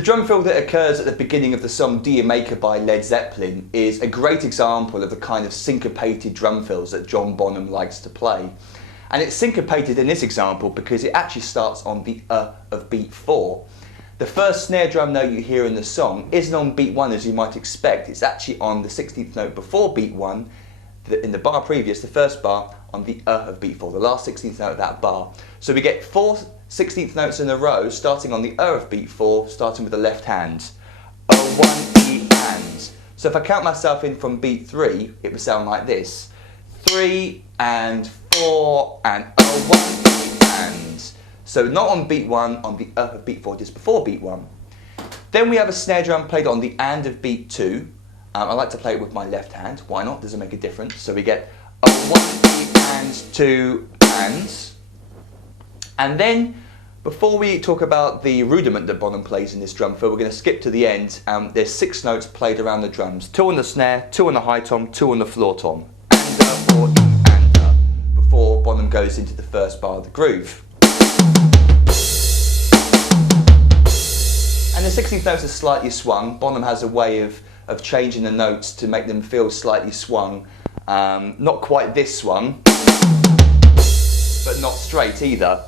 The drum fill that occurs at the beginning of the song D'yer Mak'er by Led Zeppelin is a great example of the kind of syncopated drum fills that John Bonham likes to play. And it's syncopated in this example because it actually starts on the of beat 4. The first snare drum note you hear in the song isn't on beat 1 as you might expect. It's actually on the 16th note before beat 1, in the bar previous, the first bar, on the of beat 4, the last 16th note of that bar. So we get 4 16th notes in a row, starting on the of beat 4, starting with the left hand. O1, E, and. So if I count myself in from beat 3, it would sound like this. 3 and 4 and O1, E, and. So not on beat 1, on the of beat 4, just before beat 1. Then we have a snare drum played on the and of beat 2. I like to play it with my left hand. Why not? Doesn't make a difference. So we get O1, E, and 2, and. And then, before we talk about the rudiment that Bonham plays in this drum fill, we're going to skip to the end. There's 6 notes played around the drums. 2 on the snare, 2 on the high tom, 2 on the floor tom. And or E and before Bonham goes into the first bar of the groove. And the 16th notes are slightly swung. Bonham has a way of changing the notes to make them feel slightly swung. Not quite this swung, but not straight either.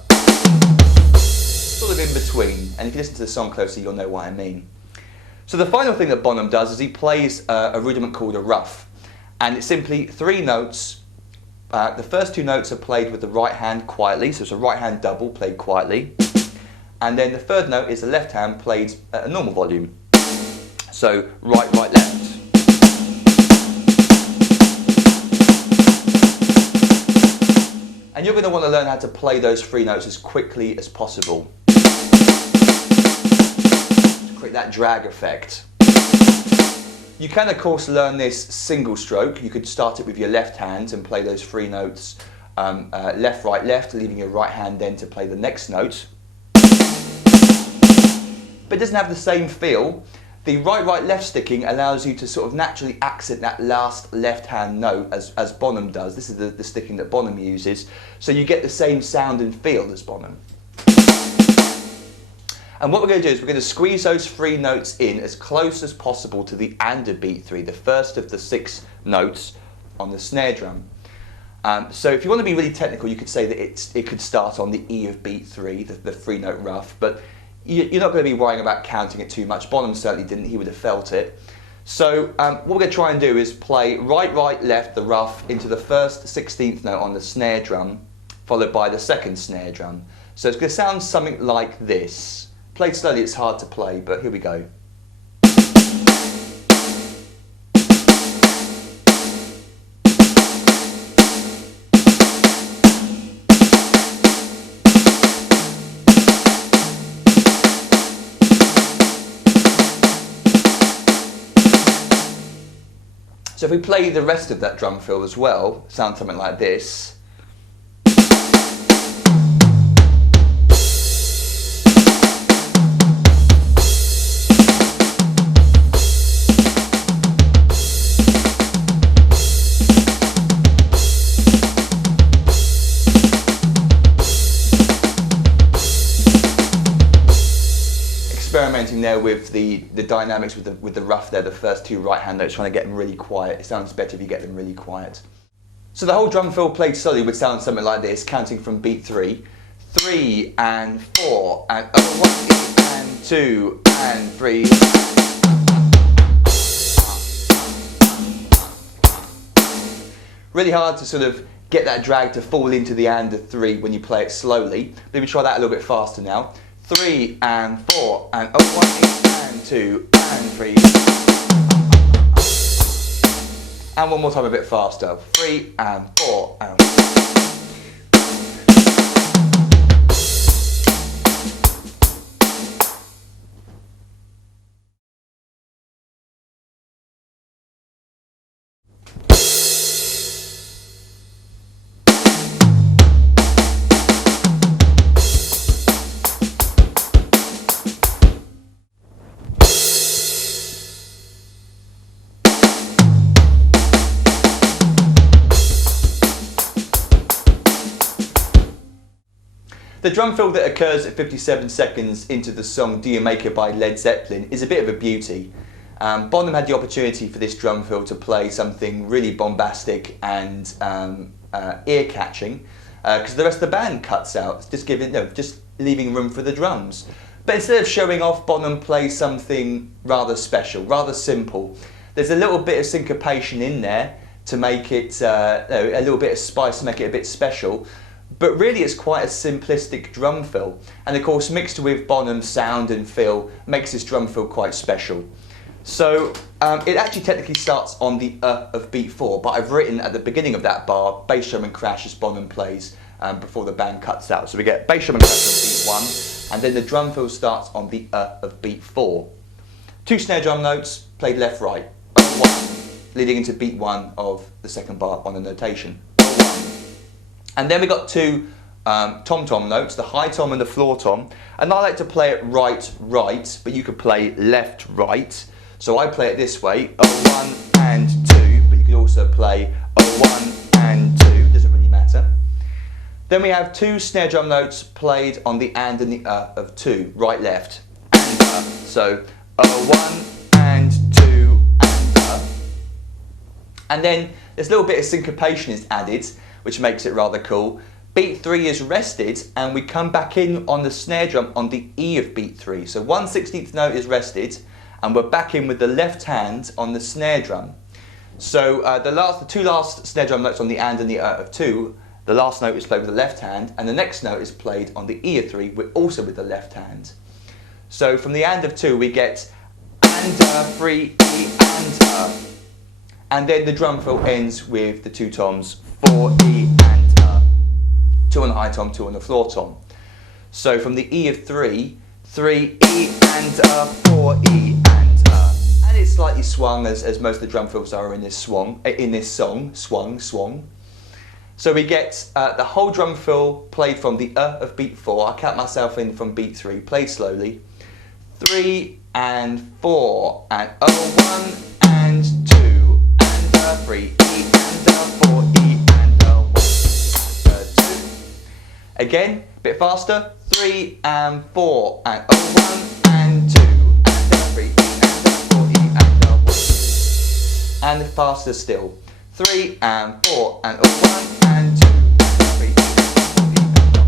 Sort of in between, and if you listen to the song closely you'll know what I mean. So the final thing that Bonham does is he plays a rudiment called a ruff, and it's simply 3 notes. The first 2 notes are played with the right hand quietly, so it's a right hand double played quietly, and then the third note is the left hand played at a normal volume. So right, right, left. And you're going to want to learn how to play those 3 notes as quickly as possible. Create that drag effect. You can of course learn this single stroke. You could start it with your left hand and play those 3 notes left, right, left, leaving your right hand then to play the next note. But it doesn't have the same feel. The right, right, left sticking allows you to sort of naturally accent that last left hand note as Bonham does. This is the sticking that Bonham uses. So you get the same sound and feel as Bonham. And what we're going to do is we're going to squeeze those 3 notes in as close as possible to the and of beat 3, the first of the 6 notes on the snare drum. So if you want to be really technical, you could say that it could start on the E of beat 3, the 3-note ruff, but you're not going to be worrying about counting it too much. Bonham certainly didn't, he would have felt it. So what we're going to try and do is play right, right, left, the ruff into the first 16th note on the snare drum, followed by the second snare drum. So it's going to sound something like this. Played slowly, it's hard to play, but here we go. So if we play the rest of that drum fill as well, it sounds something like this. Experimenting there with the dynamics with the ruff there, the first 2 right hand notes, trying to get them really quiet. It sounds better if you get them really quiet. So the whole drum fill played slowly would sound something like this, counting from beat 3. 3 and 4 and 1 and 2 and 3. Really hard to sort of get that drag to fall into the and of 3 when you play it slowly. Let me try that a little bit faster now. 3 and 4 and 1 and 2 and 3. And one more time a bit faster. 3 and 4 and. The drum fill that occurs at 57 seconds into the song D'yer Mak'er by Led Zeppelin is a bit of a beauty. Bonham had the opportunity for this drum fill to play something really bombastic and ear-catching because the rest of the band cuts out, just leaving room for the drums. But instead of showing off, Bonham plays something rather special, rather simple. There's a little bit of syncopation in there to make it a little bit of spice to make it a bit special. But really it's quite a simplistic drum fill, and of course mixed with Bonham's sound and feel makes this drum fill quite special. So it actually technically starts on the of beat 4, but I've written at the beginning of that bar bass drum and crash as Bonham plays before the band cuts out. So we get bass drum and crash on beat 1, and then the drum fill starts on the of beat 4. 2 snare drum notes played left right, 1, leading into beat 1 of the second bar on the notation. And then we got 2 tom-tom notes, the high tom and the floor tom. And I like to play it right, but you could play left-right. So I play it this way, a 1 and 2, but you could also play a 1 and 2, doesn't really matter. Then we have 2 snare drum notes played on the and the of 2, right-left, and so a 1 and 2 and and then there's a little bit of syncopation is added, which makes it rather cool. Beat 3 is rested, and we come back in on the snare drum on the E of beat 3. So 1/16th note is rested, and we're back in with the left hand on the snare drum. So the 2 last snare drum notes on the and the of 2, the last note is played with the left hand, and the next note is played on the E of 3, also with the left hand. So from the and of 2 we get and 3 E and then the drum fill ends with the 2 toms, 4 E and 2 on the high tom, 2 on the floor tom. So from the E of 3, 3 E and 4 E and it's slightly swung as most of the drum fills are in this song, swung. So we get the whole drum fill played from the of beat 4. I count myself in from beat 3, played slowly. 3 and 4 and 1 and 2 and 3 E and 4 E and 1 and 2. Again, a bit faster. 3 and 4 and 1 and 2 and 3 E and 4 E and 1. And faster still. 3 and 4 and 1 and 2 and 3 E and 4 E and 1.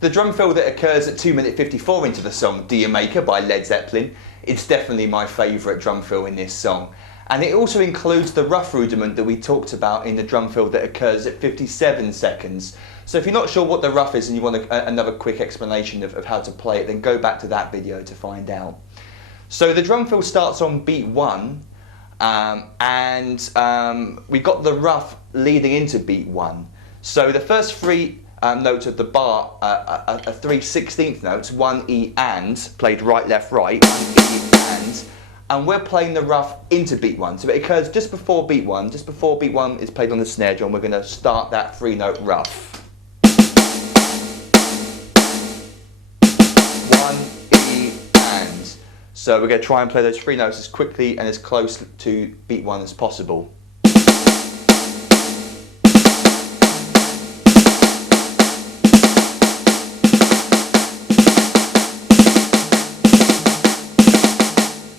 The drum fill that occurs at 2:54 into the song D'yer Mak'er by Led Zeppelin, it's definitely my favourite drum fill in this song. And it also includes the rough rudiment that we talked about in the drum fill that occurs at 57 seconds. So if you're not sure what the rough is and you want another quick explanation of how to play it, then go back to that video to find out. So the drum fill starts on beat 1, and we got the rough leading into beat 1. So the first 3 notes of the bar are 3/16th notes, 1 E and, played right, left, right, 1 E and we're playing the rough into beat 1. So it occurs just before beat 1, just before beat 1 is played on the snare drum, we're going to start that 3-note rough. 1 E and. So we're going to try and play those 3 notes as quickly and as close to beat 1 as possible.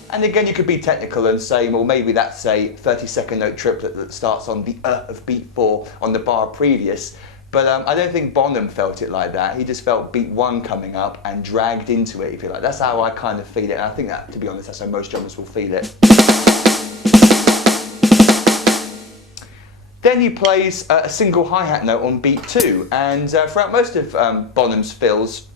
And again, you could be technical and say, well, maybe that's a 30-second note triplet that starts on the of beat 4 on the bar previous. But I don't think Bonham felt it like that. He just felt beat 1 coming up and dragged into it, if you like. That's how I kind of feel it. And I think that, to be honest, that's how most drummers will feel it. Then he plays a single hi-hat note on beat 2. And throughout most of Bonham's fills,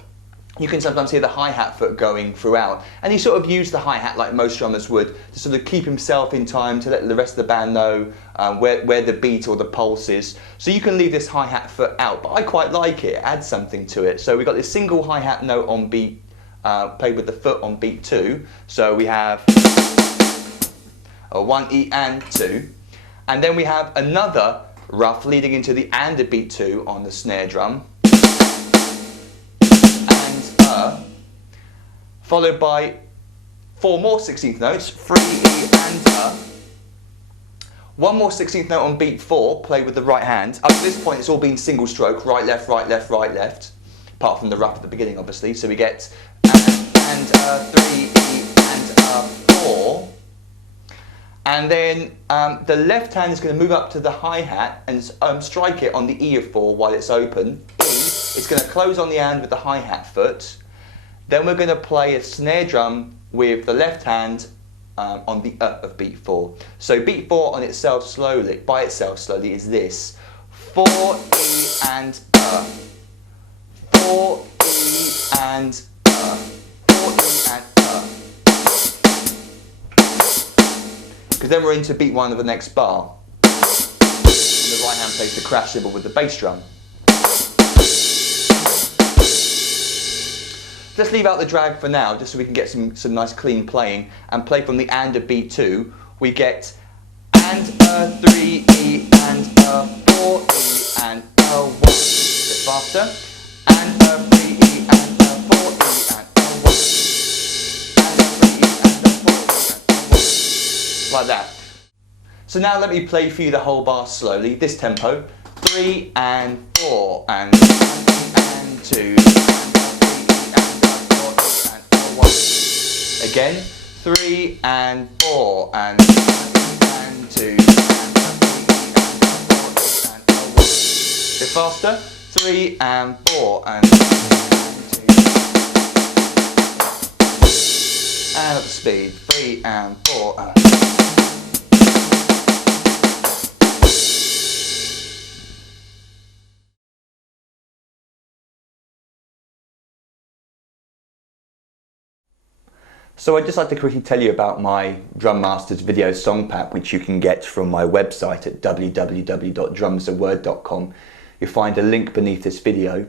you can sometimes hear the hi-hat foot going throughout, and he sort of used the hi-hat like most drummers would to sort of keep himself in time, to let the rest of the band know where the beat or the pulse is. So you can leave this hi-hat foot out, but I quite like it. It adds something to it. So we've got this single hi-hat note on beat, played with the foot on beat 2. So we have a 1 E and 2, and then we have another rough leading into the and a beat 2 on the snare drum, and followed by 4 more 16th notes, 3 E and 1 more 16th note on beat 4, played with the right hand. Up to this point it's all been single stroke, right, left, right, left, right, left, apart from the rough at the beginning obviously. So we get and 3 E and 4. And then the left hand is going to move up to the hi-hat and strike it on the E of 4 while it's open. E, it's going to close on the and with the hi-hat foot. Then we're going to play a snare drum with the left hand on the of beat 4. So beat 4 on itself slowly, by itself slowly, is this: 4 E and 4 E and 4 E and because then we're into beat 1 of the next bar. And the right hand plays the crash cymbal with the bass drum. Let's leave out the drag for now, just so we can get some nice clean playing, and play from the and of beat 2. We get and 3 E and 4 E and 1. A bit faster. And 3 E and 4 E and 1. Like that. So now let me play for you the whole bar slowly, this tempo. 3 and 4 and 2 and 3 and 4 and 1. Again, 3 and 4 and 2 and 3 and 4 and 1. Bit faster. 3 and 4 and 2 and up the speed. 3 and 4 and So I'd just like to quickly tell you about my Drum Masters video song pack, which you can get from my website at www.drumsaword.com. You'll find a link beneath this video.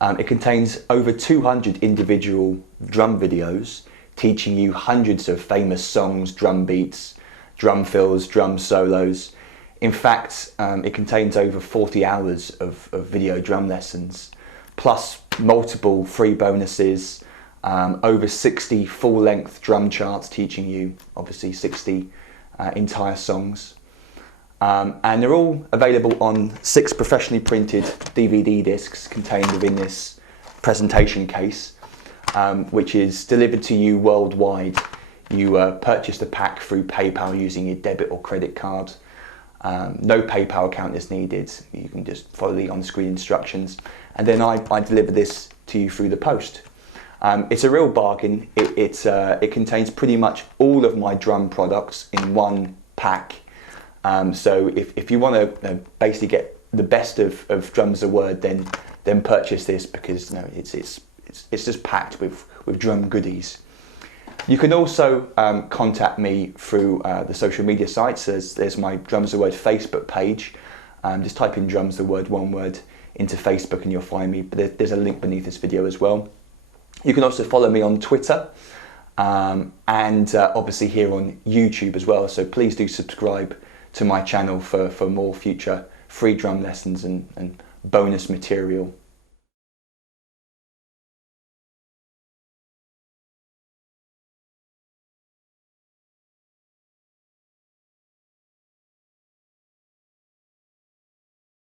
It contains over 200 individual drum videos teaching you hundreds of famous songs, drum beats, drum fills, drum solos. In fact, it contains over 40 hours of video drum lessons, plus multiple free bonuses, over 60 full-length drum charts teaching you, obviously, 60 entire songs. And they're all available on 6 professionally printed DVD discs contained within this presentation case, which is delivered to you worldwide. You purchase the pack through PayPal using your debit or credit card. No PayPal account is needed. You can just follow the on-screen instructions. And then I deliver this to you through the post. It's a real bargain. It contains pretty much all of my drum products in one pack. So if you want to basically get the best of Drums a Word, then purchase this, because it's just packed with drum goodies. You can also contact me through the social media sites. There's my Drums a Word Facebook page. Just type in Drums a Word, one word, into Facebook and you'll find me. But there's a link beneath this video as well. You can also follow me on Twitter and obviously here on YouTube as well. So please do subscribe to my channel for more future free drum lessons and bonus material.